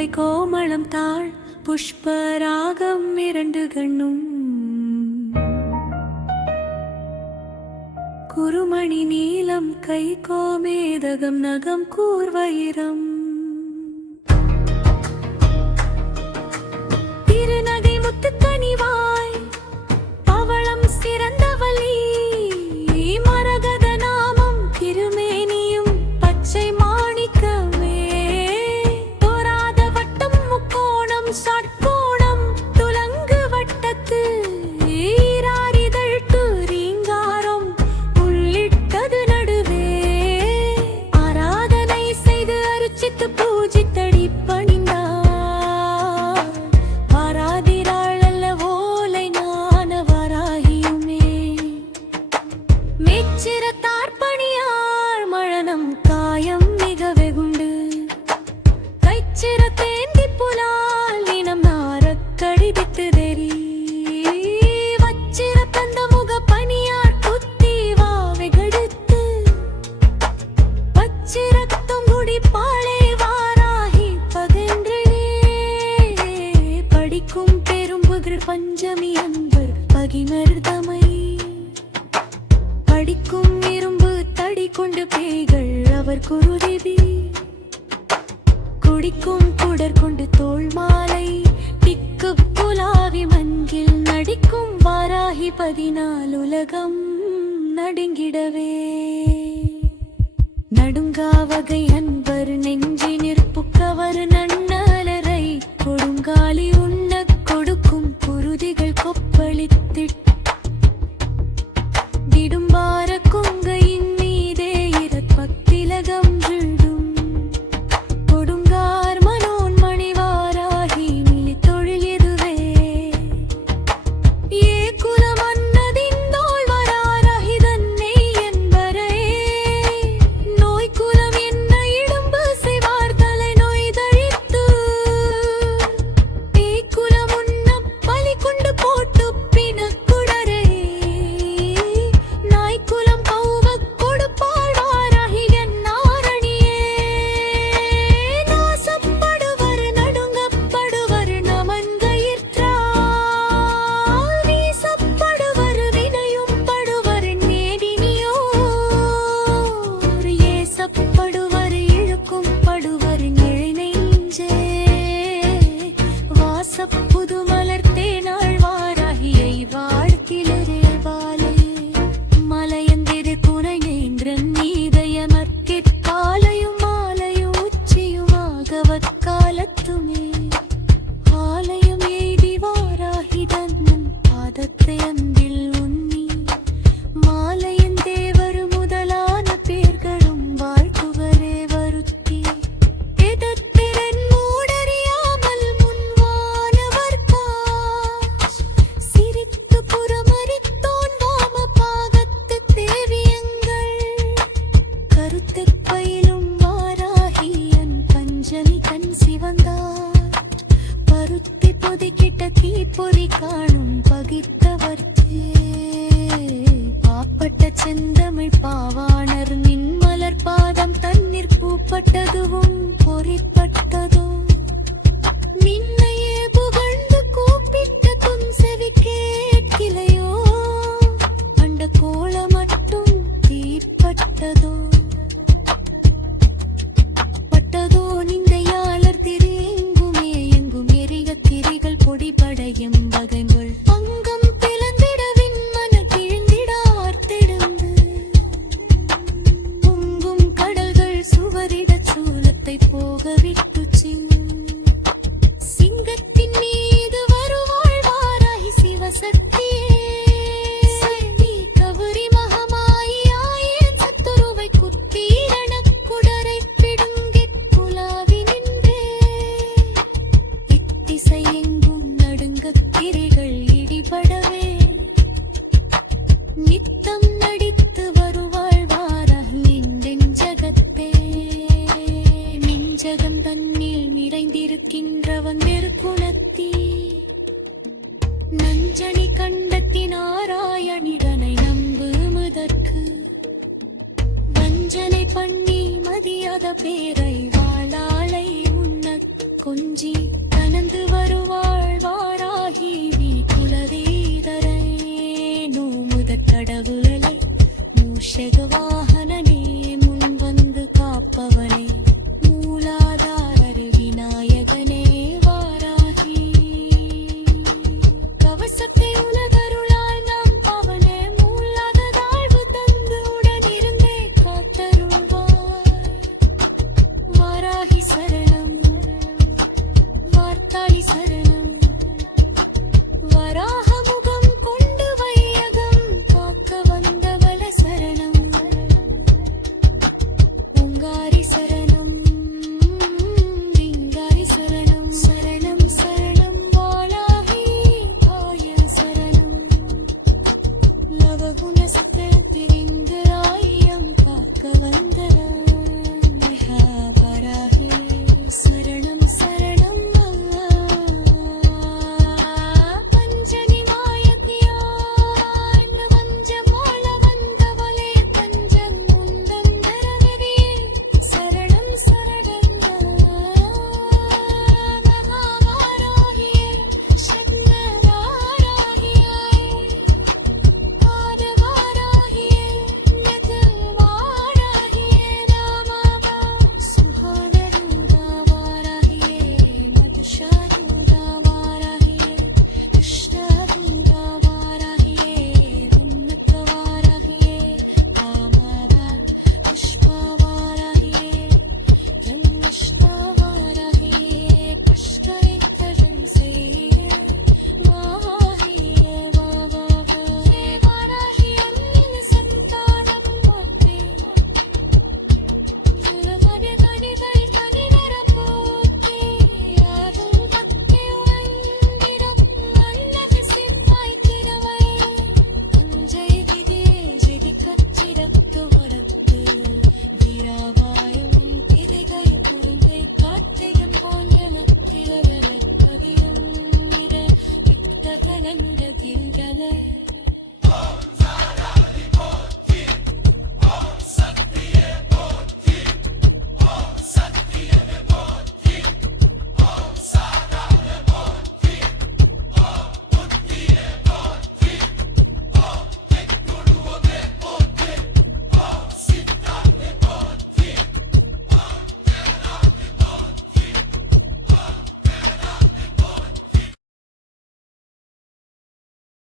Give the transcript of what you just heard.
மழை கோமளம் தாழ் புஷ்பராகம் இரண்டு கண்ணும் குருமணி நீலம் கை கோமேதகம் நகம் கூர்வயிரம் திருநகை முத்துக்கனிவாய் பவளம் சிறந்தவளி மரகத நாமம் திருமேனியும் பச்சை மாணிக்கமே தோராத வட்டம் முக்கோணம் சட்கோணம் துலங்கு வட்டத்து ஈராரிதழ் ரீங்காரம் உள்ளிட்டது நடுவே ஆராதனை செய்து அருச்சித்து பூஜித்தடி பணிந்தார் வாராதிராள் அல்ல ஓலை ஞான வராகியுமே மெச்சிரத்தார் பணியார் மழனம் காயம் மிக வெகுண்டு கைச்சிர தேந்தி புலால் இனம் நாரக் கடிதித்து தெரி வச்சிர தந்த முக பணியார் குத்தி வாவெகடுத்து பச்சிரத்தம் குடி பாளே வாராகி பகன்றே படிக்கும் பெரும்புகிர் பஞ்சமி அன்பர் பகிமர்தமை படிக்கும் இரும்பு தடி கொண்டு பேய்கள் அவர் குருதிபி குடிக்கும் குடர் கொண்டு தோள் மாலை திக்கு புலாவி மண்கில் நடிக்கும் வாராகி 14 உலகம் நடுங்கிடவே நடுங்கா வகை அன்பர் நெஞ்சினிற் புக்கவர் நன்னலரை கொடுங்காலி உண்ணக் கொடுக்கும் குருதிகள் கொப்பளித்திட் திடும்பார கொங்கையின் மீதே இரப்பத்திலகம் விழும் கொடுங்கார் மனோன் மணிவாராகி மிளி தொழில் எதுவே ஏ குலம் அன்னதின் தோல் வராராகி தன்னை என்பரே நோய் குலம் என்ன இடும்பு செய்வார் தலை நோய் தழித்து ஏ குலம் உண்ண பலி கொண்டு போட்டு பிணக்குடரே நாய்க்குலம் கௌவக் கொடுப்பாள் வாராகி என்னாரணியே நாசப்படுவர் நடுங்கப்படுவர் நமன்கயிற்றால் வீசப்படுவர் வினையும் படுவர் நேடினியோர் ஏசப்படுவர் இழுக்கும் படுவர் நெஞ்சே வாசப்புது மலர்த்தேனாள் வாராகியை வாழ்த்திலரே வாலே மலையந்திரு குறைநேந்திரன் நீதயமற்கிற் காலையும் மாலையும் உச்சியுமாகவத் காலத்துமே ஆலயம் எய்தி வாராகி தன்னன் பாதத்தை அன்பில் உன்னி மாலையன் தேவர் முதலான பேர்களும் வாழ்த்துவரே வருத்தி எதத்திரன் மூடறியாமல் முன்வானவர் காஷ் சிரித்து புறமறித்தோன் வாம பாகத்து தேவியங்கள் கருத்தைப் பயிலும் வாராகியன் பஞ்சமி கண் சிவந்தார் பருத்தி பொதிக்கிட்ட தீப்பொறி காணும் பகித்தவர்த்தே பாப்பட்ட செந்தமிழ் பாவாணர் நின்மலர் பாதம் தண்ணீர் பூப்பட்டதுவும் பொறிப்பட்டதோ மின்னையே புகழ்ந்து கூப்பிட்ட செவி கேட்கிலையோ அண்ட கோல மட்டும் தீப்பட்டதோ பட்டதோ நிந்தையாளர் திரு எங்குமே எங்கும் எரிய திரிகள் பொடிபடையும் வகைகள் பங்கம் பிளந்திட விண்மன கிழிந்திட ஆர்த்தெடுந்து பொங்கும் கடல்கள் சுவரிட சூலத்தை போக விட்டு சிங்கத்தின் மீது வருவாள் வாராகி சிவசக்தியே சக்தி கவரி மகமாயி ஆயிரம் சத்துருவை குத்தீரணக் குடரை பிடுங்கித் குலாவி நின்றே இத்திசை எங்கும் நடுங்கத் திரைகள் இடிபடவே நித்தம் நடித்து வருவாள் வாராகி நெஞ்சகத்தே நெஞ்சகம் தன்னில் நிறைந்திருக்கின்றவன் நெருக்குணத்தி நஞ்சனி கண்டத்தின் நாராயணிடனை நம்புவதற்கு வஞ்சனை பண்ணி மதியாத பேரை வாழாளை உண்ண கொஞ்சி கனந்து வருவாள் வாராகி நீ குலதீதரை நோ முதற் கடவுளை மூஷக வாகனனே முன் வந்து காப்பவனே மூலாதார விநாயகனே வாராகி கவசத்தை உலகருளால் நாம் பவனே மூலாத தாழ்வு தந்து உடனிருந்தே காத்தருள்வார் வாராகி சரணம் வார்த்தாளி சரணம் வராக முகம் கொண்டு வையகம் காக்க வந்தவள சரணம் உங்காரி சரணம் லிங்காரி சரணம் சரணம் சரணம் வாலாகி பாய சரணம் நவகுண சத்த திரிந்து ஆயம் காக்க வந்தவராகி சரணம் சரணம் பஞ்சனி மாயத்தியாய் பிரபஞ்சமோள வந்தவளே பஞ்சம் முந்தம் தரவரியே சரணம் சரணம் மகாவாராகியே சத்மவாராகியாய் பாதவாராகியே யதுவாராகியே நாமவா சுகானரூடாவாராகியே மதுஷாரூடாவாராகியே கிருஷ்ணரூடாவாராகியே உன்னதவாராகியே காமவா புஷ்பவாராகியே யன்னிஷ்டவாராகியே புஷ்கரித்தரன் செய்யே வாராகியே வாராகியே வாராகியே அன்னின சந்தானம் வாக்கே ஜுலபரி கனிதல் கனிதர போக்கே யாதும் பக்கே வந்திடம் அன்னக சிப்பாய் திரவை தஞ்சை திதே ஜெடி கச்சிரத்து வரத்து வீராவாயும் திரைகை புரிந்தை கார்த்திகம் போன்றன திரவர கதிரம் இட யுக்த கலந்த தில்கலை